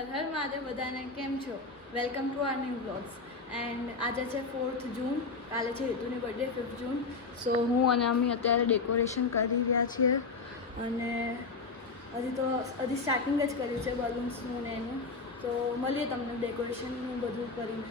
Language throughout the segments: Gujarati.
હર હર મહાદેવ બધાને કેમ છો? Welcome to our new blogs. And આજે છે 4th જૂન, કાલે છે હેતુની બર્થડે 5th જૂન. સો હું અને અમી અત્યારે ડેકોરેશન કરી રહ્યા છીએ અને હજી સ્ટાર્ટિંગ જ કર્યું છે બલૂન્સનું ને એનું. તો મળીએ તમને ડેકોરેશનનું બધું કરીને.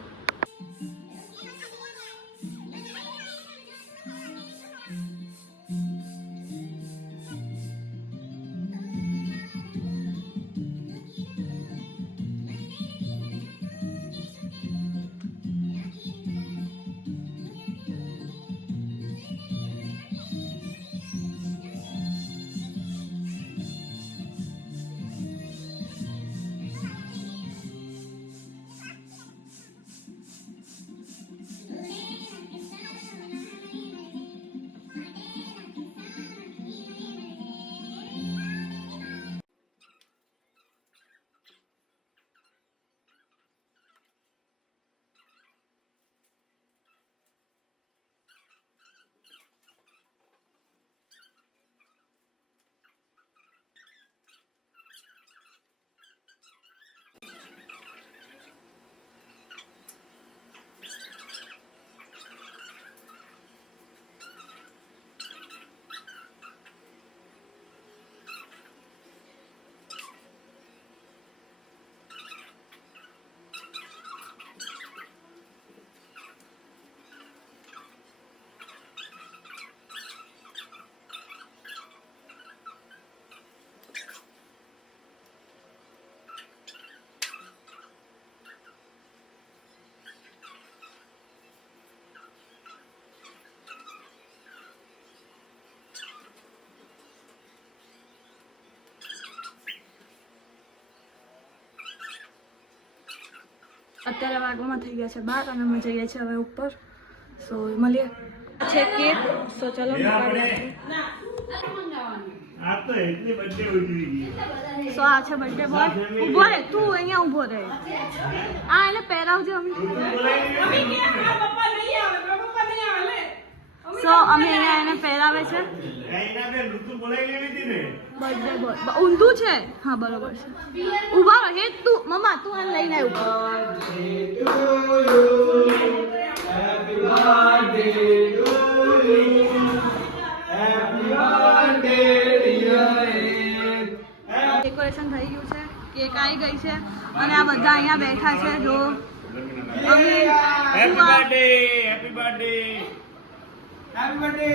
અત્યારે વાગવામાં થઈ ગયા છે 12 અને અમે જઈએ છીએ હવે ઉપર. સો મળીએ. છે કેક. સો ચલો સો આ છે બર્થડે બોય. ઊભો રહે તું, અહીંયા ઊભો રહે. આ એને પહેરાવજો અમે. સો અમે અહીંયા એને પહેરાવે છે બર્થડે બોય. ઊંધું છે. હા બરોબર છે. ઊભા રહો. હે તું મમ્મા તું આને લઈને ડેકોરેશન થઈ ગયું છે, કેક આવી ગઈ છે અને આ બધા અહીંયા બેઠા છે. જો happy birthday, happy birthday, happy birthday.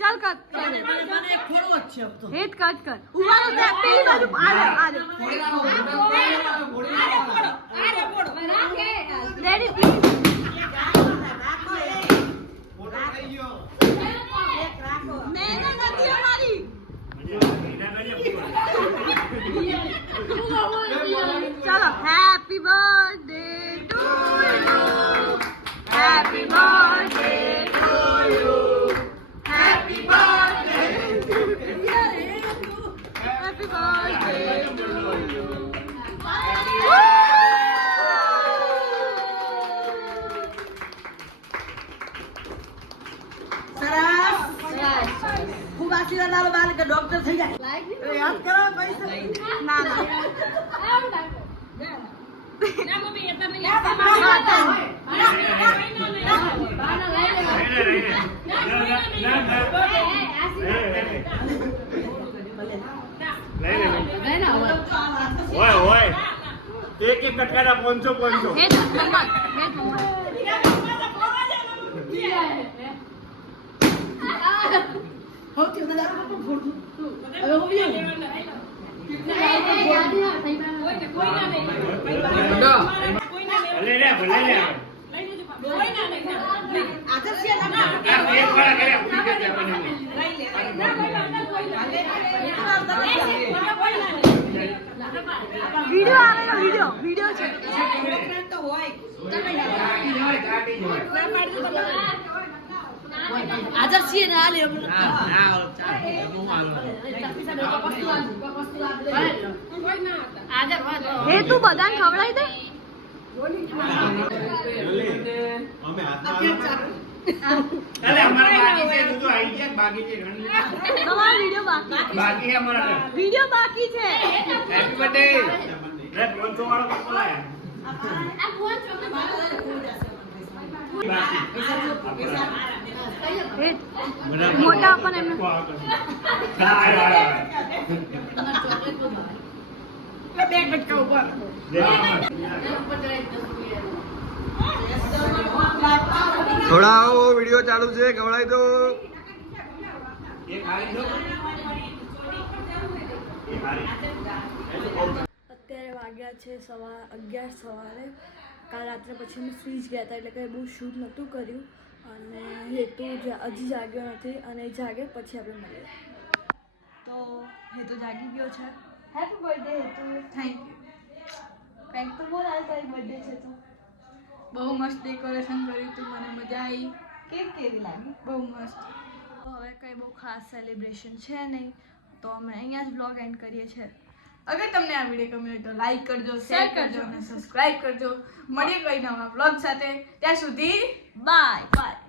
चल कट कर हेड कट कर ऊपर होता है पहली बाजू आ ચલો happy birthday to you happy birthday to you happy birthday happy birthday to you doctor થઈ જાય યાદ કરો પૈસા ના ના મમ્મી એટલે નહીં એક કટકાના 500 વિડિયો છે આજે છીએ ને આલે એ તું બધાને ખવડાવી દે વિડિયો બાકી છે મોટા પણ એમને થોડા આવો વિડિયો ચાલુ છે ખવડાવી દો અત્યારે વાગ્યા છે 11:15 સવારે કાલ રાત્રે પછી અમે સુઈ જ ગયા હતા એટલે કંઈ બહુ શૂટ નહોતું કર્યું અને હેતુ હજી જાગ્યો નથી અને એ જાગે પછી આપણે મળીએ તો હેતુ જાગી ગયો છે હેપી બર્થડે હેતુ થેન્ક યુ કંઈક તો બોલ આ તારી બર્થડે છે તો બહુ મસ્ત ડેકોરેશન કર્યું હતું મને મજા આવી કેક કેવી લાગી બહુ મસ્ત તો હવે કંઈ બહુ ખાસ સેલિબ્રેશન છે નહીં તો અમે અહીંયા જ બ્લોગ એન્ડ કરીએ છીએ અગર તમને આ વિડીયો ગમ્યો હોય તો લાઈક કરજો શેર કરજો અને સબસ્ક્રાઇબ કરજો મળીએ કોઈ નવા બ્લોગ સાથે ત્યાં સુધી બાય બાય